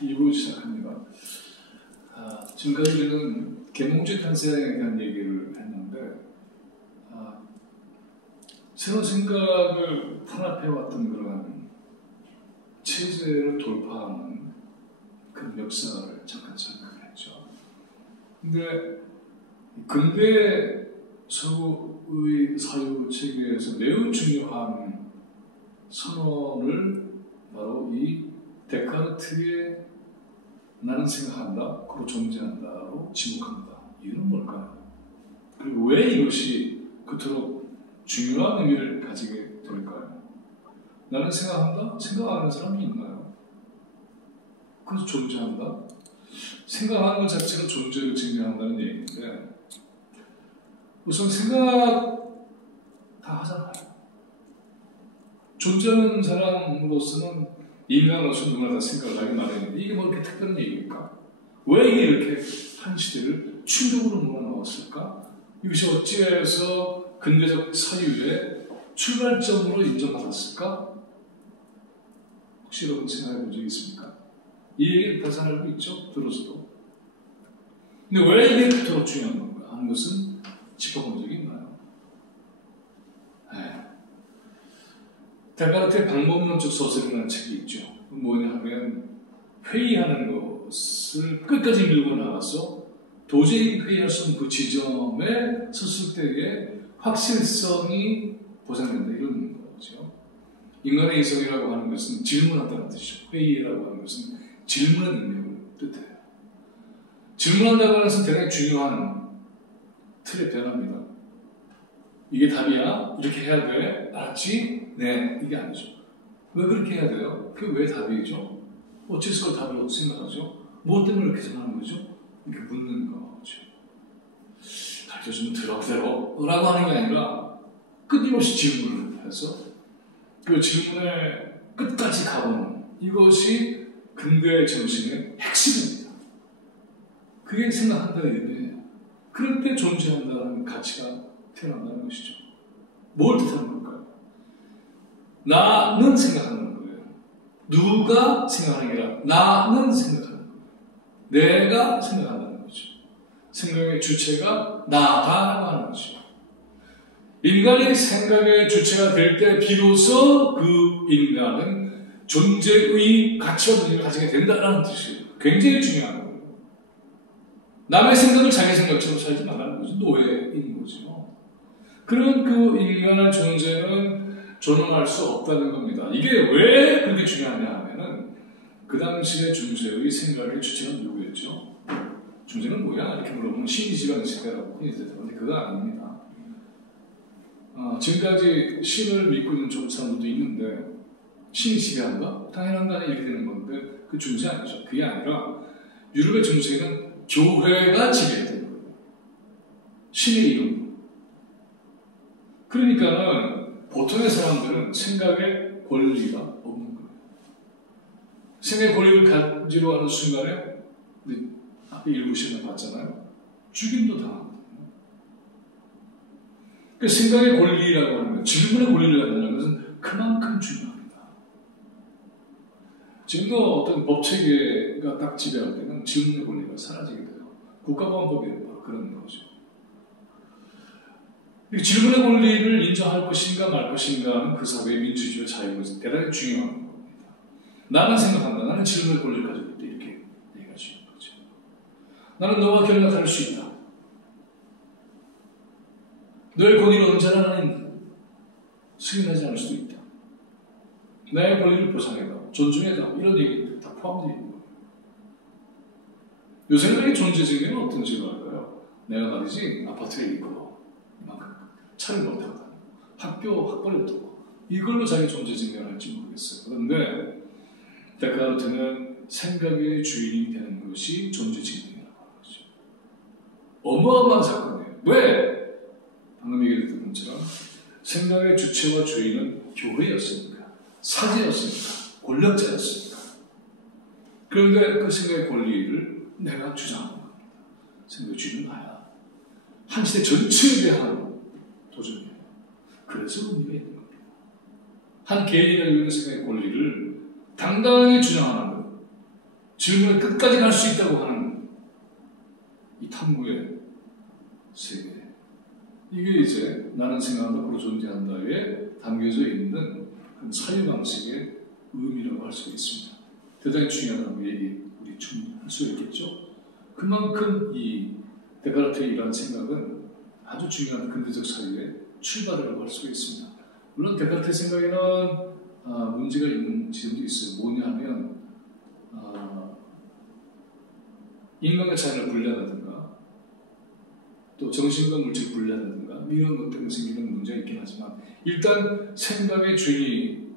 2부 시작합니다. 지금까지 우리는 계몽주의 탄생에 대한 얘기를 했는데, 새로운 생각을 탄압해왔던 그런 체제를 돌파하는 그 역사를 잠깐 설명을 했죠. 근데 근대 서구의 사유 체계에서 매우 중요한 선언을 바로 이 데카르트의 나는 생각한다, 그로 존재한다로 지목합니다. 이유는 뭘까요? 그리고 왜 이것이 그토록 중요한 의미를 가지게 될까요? 나는 생각한다? 생각하는 사람이 있나요? 그래서 존재한다? 생각하는 것 자체가 존재를 증명한다는 얘기인데, 우선 생각 다 하잖아요. 존재하는 사람으로서는, 인간으로서 누구나 다 생각을 하기 마련인데, 이게 뭐 이렇게 특별한 얘기일까? 왜 이게 이렇게 한 시대를 충격으로 몰아넣었을까? 이것이 어찌해서 근대적 사유의 출발점으로 인정받았을까? 혹시 여러분 생각해 본 적이 있습니까? 이 얘기를 다 잘 알고 있죠? 들어서도. 근데 왜 이게 그토록 중요한 건가 하는 것은 짚어본 적이 있나요? 데카르트의 방법론적 소설이라는 책이 있죠. 뭐냐 하면 회의하는 것을 끝까지 밀고 나가서 도저히 회의할 수 없는 그 지점에 섰을 때의 확실성이 보장된다, 이런 거죠. 인간의 이성이라고 하는 것은 질문한다는 뜻이죠. 회의라고 하는 것은 질문하는 능력을 뜻해요. 질문한다고 하는 것은 대단히 중요한 틀에 변합니다. 이게 답이야? 이렇게 해야 돼? 알았지? 네, 이게 아니죠. 왜 그렇게 해야 돼요? 그게 왜 답이죠? 어째서 답을 어떻게 생각하죠? 무엇 때문에 그렇게 생각하는 거죠? 이렇게 묻는 거죠. 가르쳐주면 들어 라고 하는 게 아니라 끊임없이 질문을 해서 그 질문의 끝까지 가보는, 이것이 근대 정신의 핵심입니다. 그게 생각한다는 의미예요. 그럴 때 존재한다는 가치가 태어난다는 것이죠. 뭘 뜻하는 걸까요? 나는 생각하는 거예요. 누가 생각하는 게 아니라 나는 생각하는 거예요. 내가 생각한다는 거죠. 생각의 주체가 나다라고 하는 거죠. 인간이 생각의 주체가 될 때 비로소 그 인간은 존재의 가치와 능력을 가지게 된다는 뜻이에요. 굉장히 중요한 거예요. 남의 생각을 자기 생각처럼 살지 말라는 거죠. 노예인 거죠. 그런 그 인간의 존재는 존엄할 수 없다는 겁니다. 이게 왜 그렇게 중요하냐 하면은 그 당시의 중세의 생각의 주체는 누구였죠? 중세는 뭐야? 이렇게 물어보면 신이시라는 시대라고 흔히 대답하는데 그거 아닙니다. 지금까지 신을 믿고 있는 좀 사람들도 있는데 신이 지배한다? 당연한다 이렇게 되는 건데 그 중세 아니죠. 그게 아니라 유럽의 중세는 교회가 지배했던 거예요. 신의 이름. 그러니까는 보통의 사람들은 생각의 권리가 없는 거예요. 생각의 권리를 가지러 하는 순간에 앞에 일부 시간을 봤잖아요. 죽임도 당합니다. 그 생각의 권리라고 하는 것, 질문의 권리를 갖는다는 것은 그만큼 중요합니다. 지금도 어떤 법체계가 딱 지배할 때는 질문의 권리가 사라지게 돼요. 국가보안법이 바로 그런 거죠. 질문의 권리를 인정할 것인가 말 것인가 하는 그 사회의 민주주의와 자유가 대단히 중요한 겁니다. 나는 생각한다. 나는 질문의 권리를 가지고 있다. 이렇게 얘기할 수 있는 거죠. 나는 너와 결과 다를 수 있다. 너의 권위를 언제나 나는 승인하지 않을 수도 있다. 나의 권리를 보상해다. 존중해다. 이런 얘기 다 포함되어 있는 거예요. 요새는 존재 증명은 어떤 식으로 할까요? 내가 말이지 아파트에 있고 이만큼 차를 못 타고 다니고 학벌이 어떻고 이걸로 자기 존재 증명을 할지 모르겠어요. 그런데 데카르트는 생각의 주인이 되는 것이 존재 증명이라고 하는 거죠. 어마어마한 사건이에요. 왜? 방금 얘기했던 것처럼 생각의 주체와 주인은 교회였으니까, 사제였으니까, 권력자였으니까. 그런데 그 생각의 권리를 내가 주장하는 겁니다. 생각의 주인은 나야. 한 시대 전체에 대한 도전이에요. 그래서 의미가 있는 겁니다. 한 개인이 가지고 있는 생각의 권리를 당당하게 주장하는 것. 질문의 끝까지 갈 수 있다고 하는 이 탐구의 세계. 이게 이제 나는 생각한다, 그로 존재한다에 담겨져 있는 그 사유방식의 의미라고 할 수 있습니다. 대단히 중요하다는 얘기 우리 충분히 할 수 있겠죠. 그만큼 이 데카르트의 이러한 생각은 아주 중요한 근대적 사유의 출발이라고 할 수 있습니다. 물론 데카르트의 생각에는 문제가 있는 지점도 있어요. 뭐냐 하면 인간과 자연을 분리한다든가 또 정신과 물질 분리한다든가 이런 것 때문에 생기는 문제가 있긴 하지만 일단 생각의 주인이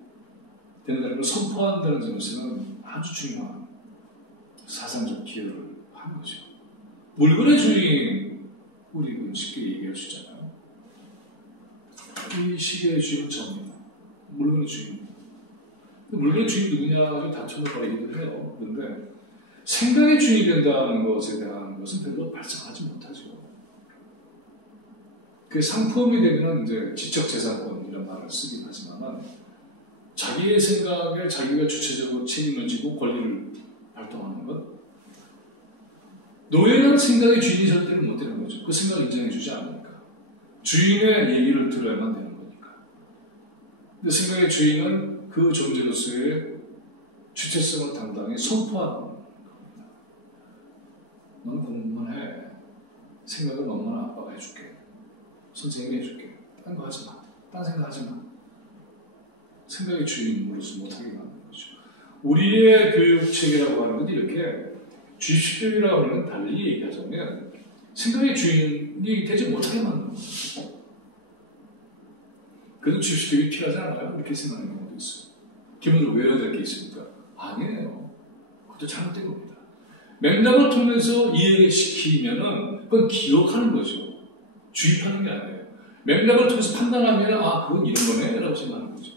된다는 걸 선포한다는 점에서는 아주 중요한 사상적 기여를 한 거죠. 물건의 주인, 우리 쉽게 얘기할 수 있잖아요. 이 시계의 주인은 저입니다. 물건의 주인. 물건의 주인이 누구냐고 다쳐놓고 해요. 그런데 생각의 주인이 된다는 것에 대한 것은 별로 발생하지 못하죠. 그 상품이 되면 이제 지적재산권이라는 말을 쓰긴 하지만 자기의 생각에 자기가 주체적으로 책임을 지고 권리를 발동하는 것. 노예는 생각의 주인이 절대로 못 되는 거죠. 그 생각을 인정해주지 않으니까. 주인의 얘기를 들어야만 되는 거니까. 근데 생각의 주인은 그 존재로서의 주체성을 당당히 선포하는 겁니다. 너는 공부만 해. 생각을 너무나 아빠가 해줄게. 선생님이 해줄게. 딴 거 하지 마. 딴 생각 하지 마. 생각의 주인으로서 못하게 만드는 거죠. 우리의 교육체계라고 하는 건 이렇게 주입식교육이라고 하는 건 달리 얘기하자면 생각의 주인이 되지 못하게 만드는 거죠. 그래도 주입식교육이 필요하지 않아요? 이렇게 생각하는 경우도 있어요. 기본적으로 외워야 될 게 있으니까. 아니에요. 그것도 잘못된 겁니다. 맥락을 통해서 이해시키면은 그건 기억하는 거죠. 주입하는 게 아니에요. 맥락을 통해서 판단하면 그건 이런 거네 라고 생각하는 거죠.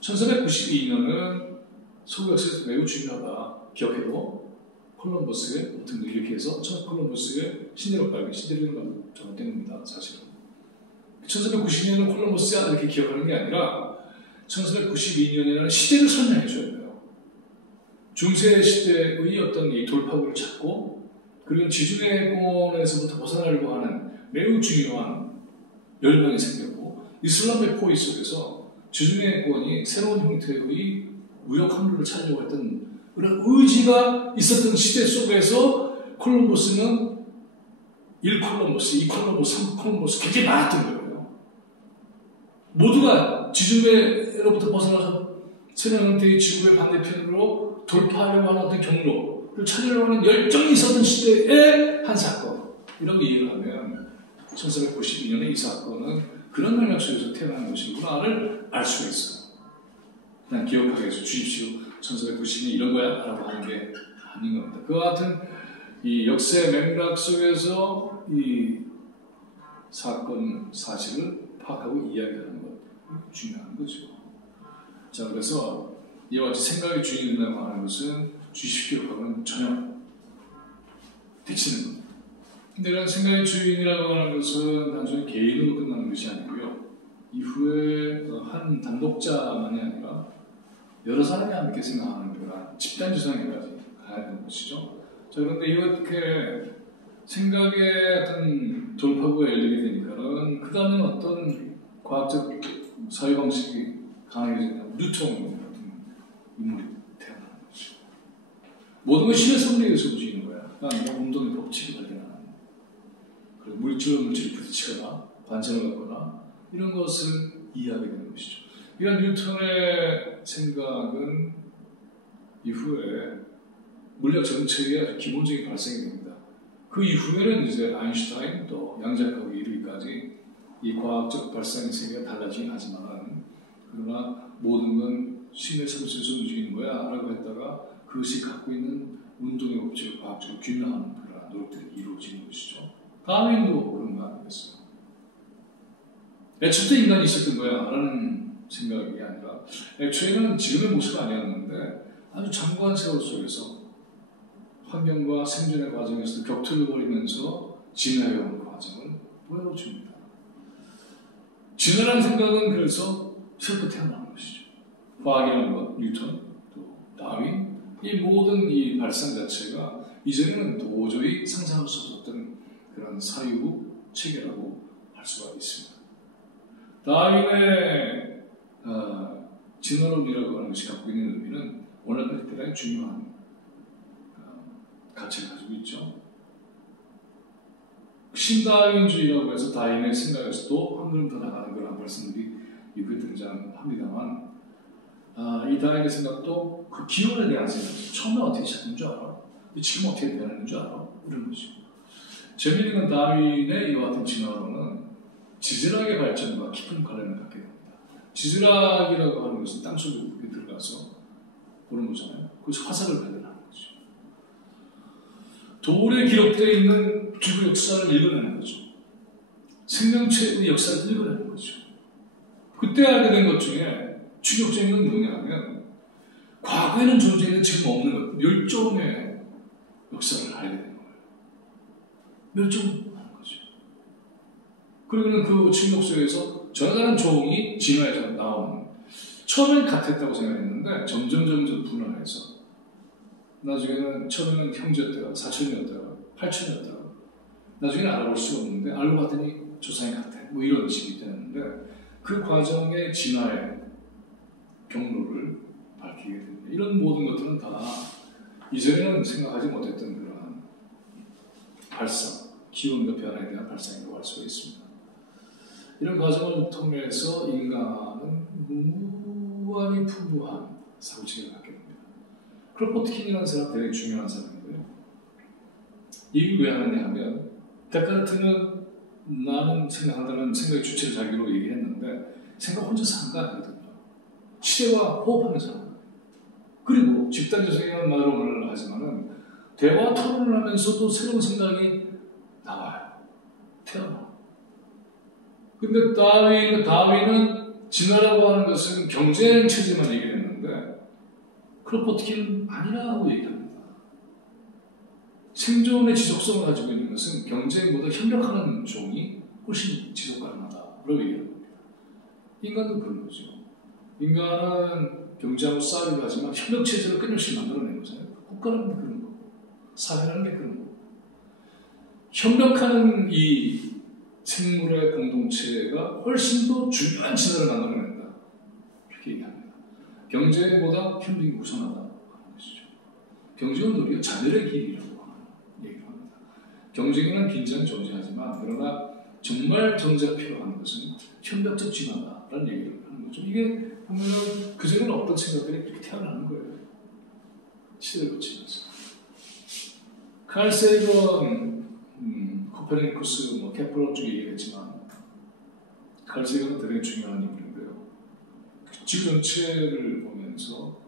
1492년은 서구역사에서 매우 중요하다. 기억해도 콜럼버스의 어떤 걸 이렇게 해서 콜럼버스의 신대륙 발견, 신대륙은 잘못된 겁니다. 사실은. 1492년은 콜럼버스야 이렇게 기억하는 게 아니라 1492년에는 시대를 설명해 줘야 돼요. 중세 시대의 어떤 이 돌파구를 찾고 그리고 지중해권에서부터 벗어나려고 하는 매우 중요한 열망이 생겼고 이슬람의 포위 속에서 지중해권이 새로운 형태의 무역 항로를 찾으려고 했던 그런 의지가 있었던 시대 속에서 콜럼버스는 1콜럼버스, 2콜럼버스, 3콜럼버스 굉장히 많았던 거예요. 모두가 지중해로부터 벗어나서 새로운 형태의 지구의 반대편으로 돌파하려고 하는 어떤 경로를 찾으려고 하는 열정이 있었던 시대의 한 사건. 이런 거 이해를 하면 1492년의 이 사건은 그런 맥락 속에서 태어난 것이구나를 알 수가 있어요. 그냥 기억하게 해서 주십시오. 1492년 이런 거야? 라고 하는 게 아닌 겁니다. 그와 같은 이 역사의 맥락 속에서 이 사건, 사실을 파악하고 이야기하는 것 중요한 거죠. 자, 그래서 이와 같이 생각의 주인이 된다고 하는 것은 주십시오하고는 전혀 대치는 겁니다. 근데 이런 생각의 주인이라고 하는 것은 단순히 개인으로 끝나는 것이 아니고요. 이후에 한 단독자만이 아니라 여러 사람이 함께 생각하는 그런 집단 주상에까지 가야 되는 것이죠. 자, 그런데 이렇게 생각의 어떤 돌파구가 열리게 되니까는 그 다음에 어떤 과학적 사유 방식이 강해지는 뉴턴 같은 인물이 태어나는 거죠. 모든 건 신의 섭리에 의해서 움직이는 거야. 그러니까 운동의 법칙을 발견하는. 그리고 물질과 물질이 부딪히거나 관점을 갖거나 이런 것을 이해하게 되는 것이죠. 이런 뉴턴의 생각은 이후에 물리학 정책의 아주 기본적인 발생이 됩니다. 그 이후에는 이제 아인슈타인 또 양자역학에 이르기까지 이 과학적 발상의 세계가 달라지긴 하지만 그러나 모든 건 신의 섭리에서 움직이는 거야 라고 했다가 그것이 갖고 있는 운동의 법칙을 과학적으로 규명하는 그런 노력들이 이루어지는 것이죠. 다윈도 그런 거 아니겠어요? 애초부터 인간이 있었던 거야 라는 생각이 아니라 애초에는 지금의 모습이 아니었는데 아주 장구한 세월 속에서 환경과 생존의 과정에서 격투를 벌이면서 진화해온 과정을 보여줍니다. 진화라는 생각은 그래서 새롭게 태어나는 것이죠. 과학이라는 것, 뉴턴, 또 다윈, 이 모든 이 발상 자체가 이전에는 도저히 상상할 수 없었던 그런 사유 체계라고 할 수가 있습니다. 다윈의 진화론이라고 하는 것이 갖고 있는 의미는 오늘까지 대단히 중요한 가치를 가지고 있죠. 신다윈주의라고 해서 다윈의 생각에서도 한 걸음 더 나가는 그런 말씀들이 이후에 등장합니다만, 이 다윈의 생각도 그 기원에 대한 생각, 처음에 어떻게 시작된 줄 알아? 지금 어떻게 변하는 줄 알아? 이런 것이죠. 재미있는 건 다윈의 이와 같은 진화론은 지질학의 발전과 깊은 관련을 갖게 됩니다. 지질학이라고 하는 것은 땅속에 들어가서 보는 거잖아요. 그래서 화석을 발견하는 거죠. 돌에 기록되어 있는 지구 역사를 읽어내는 거죠. 생명체의 역사를 읽어내는 거죠. 그때 알게 된 것 중에 충격적인 건 뭐냐면, 과거에는 존재했는데 지금 없는 것, 멸종의 역사를 알게 된 거예요. 멸종하는 거죠. 그러면 그 충격 속에서 전하다는 종이 진화에서 나오는, 처음엔 같았다고 생각했는데 점점 분화해서 나중에는 처음에는 형제였다가 사촌이었다가 팔촌이었다가 나중에는 알아볼 수가 없는데 알고 봤더니 조상이 같아, 뭐 이런 식이 되는데, 그 과정의 진화의 경로를 밝히게 됩니다. 이런 모든 것들은 다 이전에는 생각하지 못했던 그러한 발상, 기원과 변화에 대한 발상이라고 할 수가 있습니다. 이런 과정을 통해서 인간은 무한히 풍부한 사고체계를 갖게 됩니다. 크로포트킨이라는 사람 되게 중요한 사람인데요. 이걸 왜 하느냐 하면, 데카르트는 나는 생각한다는 생각의 주체를 자기로 얘기했는데 생각 혼자서 한 거 아니거든요. 시대와 호흡하면서 하는 거예요. 그리고 집단주석이라는 말을 오늘 하지만은 대화 토론을 하면서도 새로운 생각이 나와요. 태어나. 근데 다윈은 진화라고 하는 것은 경쟁 체제만 얘기했는데 크로포트킨은 아니라고 얘기합니다. 생존의 지속성을 가지고 있는 것은 경쟁보다 협력하는 종이 훨씬 지속 가능하다고 얘기합니다. 인간도 그런 거죠. 인간은 경쟁하고 싸우기도 하지만 협력 체제를 끊임없이 만들어내는 거잖아요. 국가라는 게 그런 거고, 사회라는 게 그런 거고. 협력하는 이 생물의 공동체가 훨씬 더 중요한 진화를 만들어낸다. 이렇게 얘기합니다. 경쟁보다 협력이 우선하다고 하는 것이죠. 경쟁은 도리어 자멸의 길이라고 얘기를 합니다. 경쟁에는 빈장이 존재하지만, 그러나 정말 정제가 필요한 것은 협력적 진화다라는 얘기를 하는 거죠. 이게 보면은 그전에는 없던 생각들이 이렇게 태어나는 거예요. 시대를 거치면서. 칼 세이건, 코페르니쿠스, 케플러 쪽 얘기했지만, 칼 세이건은 대단히 중요한 인물인데요. 지구 전체를 보면서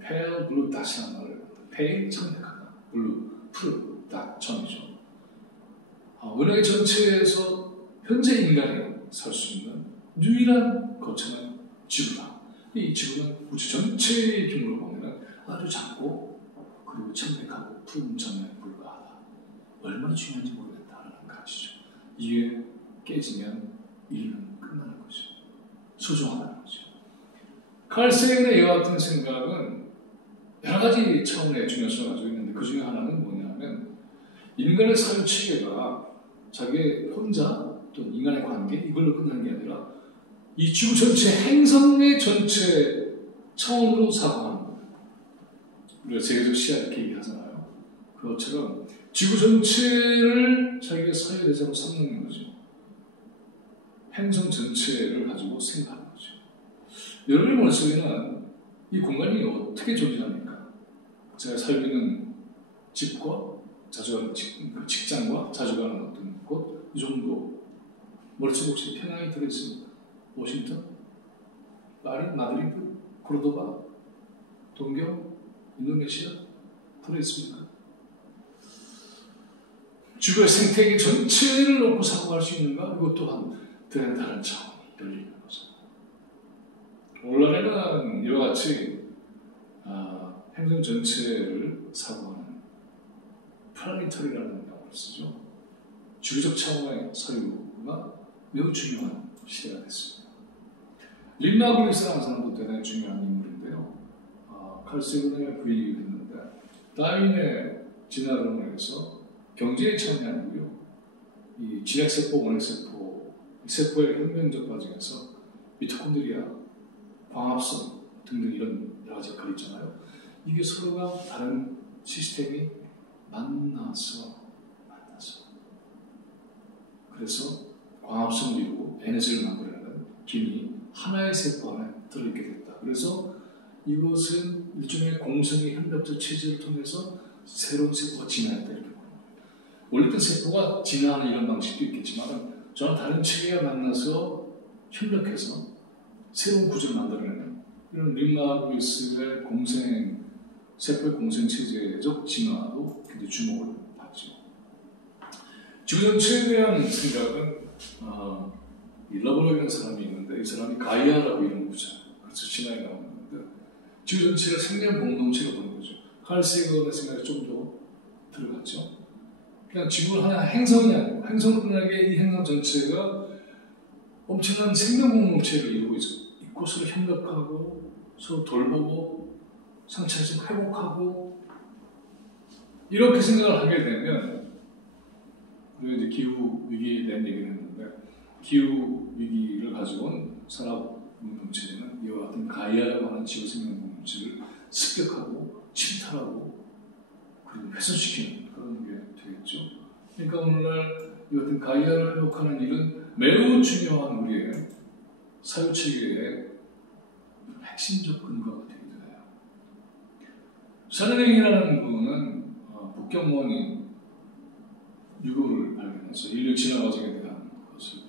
페일 블루 닷이라는 말을, 페일 청백하다, 블루 푸르 닷 점이죠. 은하계 전체에서 현재 인간이 살 수 있는 유일한 거처는 지구다. 이 지구는 우주 전체의 규모로 보면 아주 작고 그리고 청백하고 푸른 점에 불과하다. 얼마나 중요한지 모르겠다라는 가치죠. 이게 깨지면 인류는 끝나는 거죠. 소중하다는 거죠. 칼 세이건의 이와 같은 생각은 여러 가지 차원의 중요성을 가지고 있는데, 그 중에 하나는 뭐냐면, 인간의 사유 체계가 자기 혼자 또 인간의 관계 이걸로 끝나는 게 아니라 이 지구 전체 행성의 전체 차원으로 사고하는 거예요. 우리가 세계적 시야 이렇게 얘기하잖아요. 그것처럼 지구 전체를 자기가 사유 대상으로 삼는 거죠. 행성 전체를 가지고 생각하는 거죠. 여러분의 머릿속에는 이 공간이 어떻게 존재합니까? 제가 살고 있는 집과 자주 가는 직장과 자주 가는 어떤 곳, 이 정도 머릿속에 혹시 편하게 들어있습니다. 워싱턴, 파리, 마드리드, 코르도바, 동경, 인도네시아 들어있습니까? 지구의 생태계 전체를 놓고 사고할 수 있는가? 이것 또한 다른 차원이 열리는 거죠. 오늘날에는 이와 같이 행성 전체를 사고하는 플라니터리라는 용어를 쓰죠. 주기적 차원의 사유가 매우 중요한 시대가 됐습니다. 린나블리스라는 사람도 대단히 중요한 인물인데요. 칼세곤의 부인이 됐는데 다윈의 진화론에 의해서 경제의 차원이 아니고요. 이 진핵세포, 원핵세포, 세포의 혁명적 과정에서 미토콘드리아, 광합성 등등 이런 여러 가지 역할이 있잖아요. 이게 서로가 다른 시스템이 만나서 그래서 광합성을 이루고 에너지를 만들어내는 기능이 하나의 세포 안에 들어있게 됐다. 그래서 이것은 일종의 공생의 협력적 체제를 통해서 새로운 세포가 진화했다 이렇게 보는 거예요. 원래 있던 세포가 진화하는 이런 방식도 있겠지만 저는 다른 체계가 만나서 협력해서 새로운 구조를 만들어내는 이런 림마비스의 공생 세포의 공생 체제적 진화도 굉장히 주목을 받죠. 지구전 최대한 생각은 러블럭이라는 사람이 있는데 이 사람이 가이아라고 이름을 붙여요. 그래서 진화에 나오는 건데 지구 전체를 생명 공동체로 보는 거죠. 칼 세건의 생각이 좀 더 들어갔죠. 그냥 지구는 하나 행성이 아니고 행성뿐하게 이 행성 전체가 엄청난 생명 공동체를 이루고 있고 서로 협력하고 서로 돌보고 상처에서 회복하고 이렇게 생각을 하게 되면 우리가 이제 기후 위기에 대한 얘기를 했는데 기후 위기를 가지고 온 산업 공동체는 이와 같은 가이아라고 하는 지구 생명 공동체를 습격하고 침탈하고 그리고 훼손시키는 그런 게 되겠죠. 그러니까 오늘날 이 같은 가이아를 회복하는 일은 매우 중요한 우리의 사유체계의 핵심적 근거가 되기도 해요. 샤르랭이라는 분은 북경원이 유골을 발견해서 인류 진화 과정에 대한 것을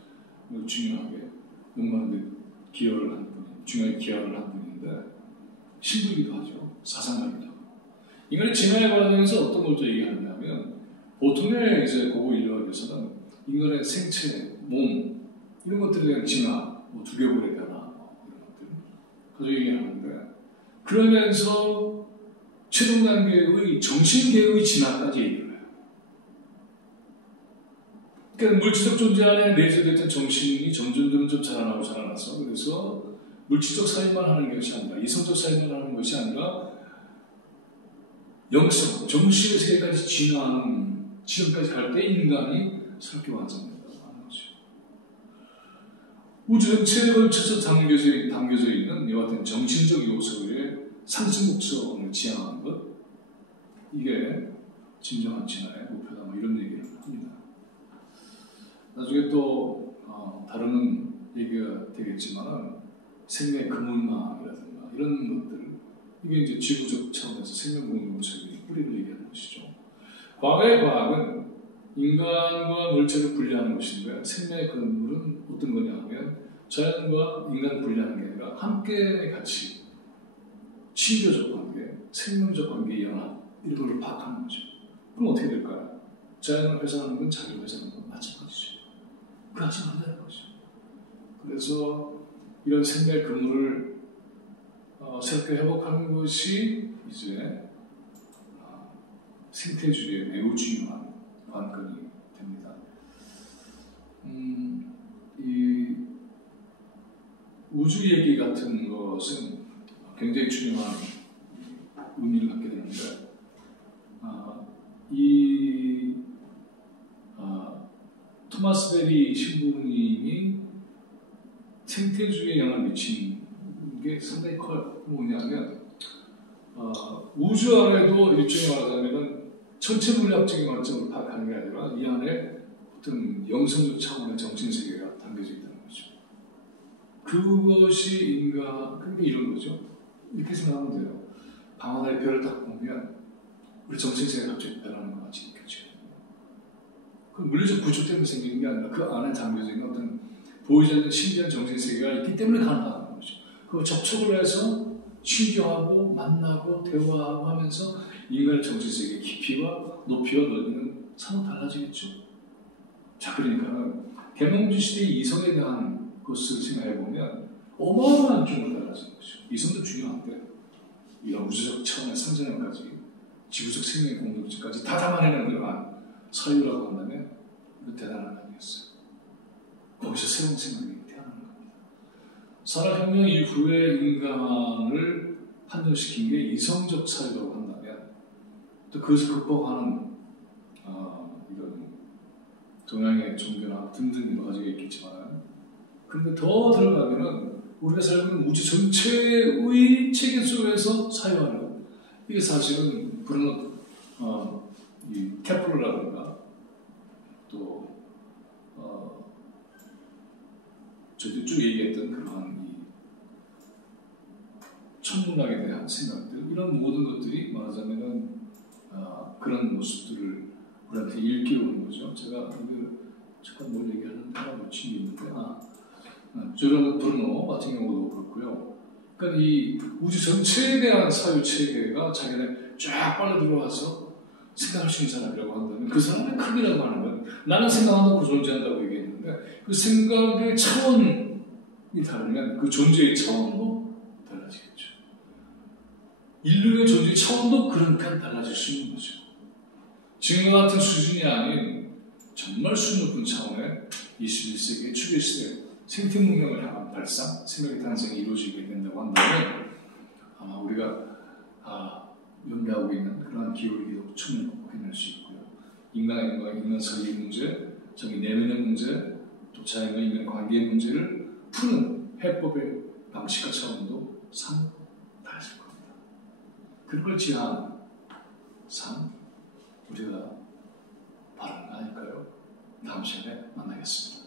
중요하게 연구하는 데 기여를 한 분이 중요하게 기여를 한 분인데 신부이기도 하죠. 사상가이기도 하고 인간의 진화의 과정에서 어떤 걸 또 얘기하냐면 보통의 이제 고고 인류학에서는 인간의 생체, 몸 이런 것들에 대한 진화, 두개골의 변화 이런 것들 가지고 얘기하는데 그러면서 최종 단계의 정신계의 진화까지 얘기를 해요. 그러니까 물질적 존재 안에 내재됐던 정신이 점점 자라나서 그래서 물질적 사회만 하는 것이 아니라 이성적 사회만 하는 것이 아니라 영성, 정신의 세계까지 진화하는 지점까지 갈 때 인간이 새롭게 완성된다고 하는 거죠. 우주 전체에 걸쳐서 담겨져 있는 이와 같은 정신적 요소의 상승 곡선을 지향하는 것 이게 진정한 진화의 목표다 이런 얘기를 합니다. 나중에 또 다루는 얘기가 되겠지만 생명의 그물망이라든가 이런 것들 이게 이제 지구적 차원에서 생명 공동체의 뿌리를 얘기하는 것이죠. 과거의 과학은 인간과 물체를 분리하는 것인데 생명의 그물은 어떤 거냐 하면 자연과 인간을 분리하는 게 아니라 함께 같이 친교적 관계, 생명적 관계의 연합 이런 걸 파악하는 거죠. 그럼 어떻게 될까요? 자연을 회상하는 건 자기를 회상하는 건 마찬가지죠. 그렇지 않다는 거죠. 그래서 이런 생명의 그물을 새롭게 회복하는 것이 이제 생태주의의 매우 중요한 관건이 됩니다. 이 우주 얘기 같은 것은 굉장히 중요한 의미를 갖게 되는데 토마스 베리 신부님이 생태주의에 영향을 미친 게 상당히 커요. 뭐냐면 우주 안에도 일종의 말하자면 전체 물리학적인 관점으로 파악하는 게 아니라 이 안에 어떤 영성적 차원의 정신세계가 담겨져 있다는 거죠. 그것이 그러니까 이런 거죠. 이렇게 생각하면 돼요. 밤 하늘의 별을 딱 보면 우리 정신세계가 갑자기 변하는 것 같이 느껴져요. 그 물리적 구조 때문에 생기는 게 아니라 그 안에 담겨져 있는 어떤 보이지 않는 신비한 정신세계가 있기 때문에 가능하다는 거죠. 그 접촉을 해서 친교하고 만나고 대화하고 하면서 인간의 정신세계의 깊이와 높이와 넓이는 사뭇 달라지겠죠. 자, 그러니까 개몽주 시대의 이성에 대한 것을 생각해보면 어마어마한 규모로 달라지는 거죠. 이성도 중요한데 이런 우주적 차원의 상징까지 지구적 생명 공동체까지 다 담아내는 그러한 사유라고 한다면 대단한 아니겠어요. 거기서 새로운 생명이 태어나는 겁니다. 산업혁명 이후에 인간을 판정시킨 게 이성적 사유라고 한다면 또 그것을 극복하는 이런 동양의 종교나 등등 여러 가지가 있겠지만 그런데 더 들어가면은 우리가 살고 있는 우주 전체의 체계 속에서 사유하는 것 이게 사실은 브루노 이 케플러라든가 또 저도 쭉 얘기했던 그러한 이 천문학에 대한 생각들 이런 모든 것들이 말하자면은 그런 모습들을 우리한테 일깨우는 거죠. 제가 잠깐 뭘 얘기하는데 놓친 게 있는데 저런 브루노 같은 경우도 그렇고요. 그러니까 이 우주 전체에 대한 사유 체계가 자기네 쫙 빨려 들어와서 생각할 수 있는 사람이라고 한다면 그 사람의 크기라고 하는 건 나는 생각한다고 존재한다고 얘기했는데 그 생각의 차원이 다르면 그 존재의 차원도 달라지겠죠. 인류의 존재의 차원도 그러니까 달라질 수 있는 거죠. 지금과 같은 수준이 아닌 정말 수높은 차원의 21세기의 추계시대 생태문명을 향한 발상, 생명의 탄생이 이루어지게 된다고 한다면 아마 우리가 연대하고 있는 그러한 기울기도 충분히 극복해낼 수 있고요. 인간과 인간 사이의 문제, 자기 내면의 문제, 또 자연과 인간 관계의 문제를 푸는 해법의 방식과 차원도 상 달라질 겁니다. 그런 걸 지향하는 삶, 우리가 바라는 거 아닐까요? 다음 시간에 만나겠습니다.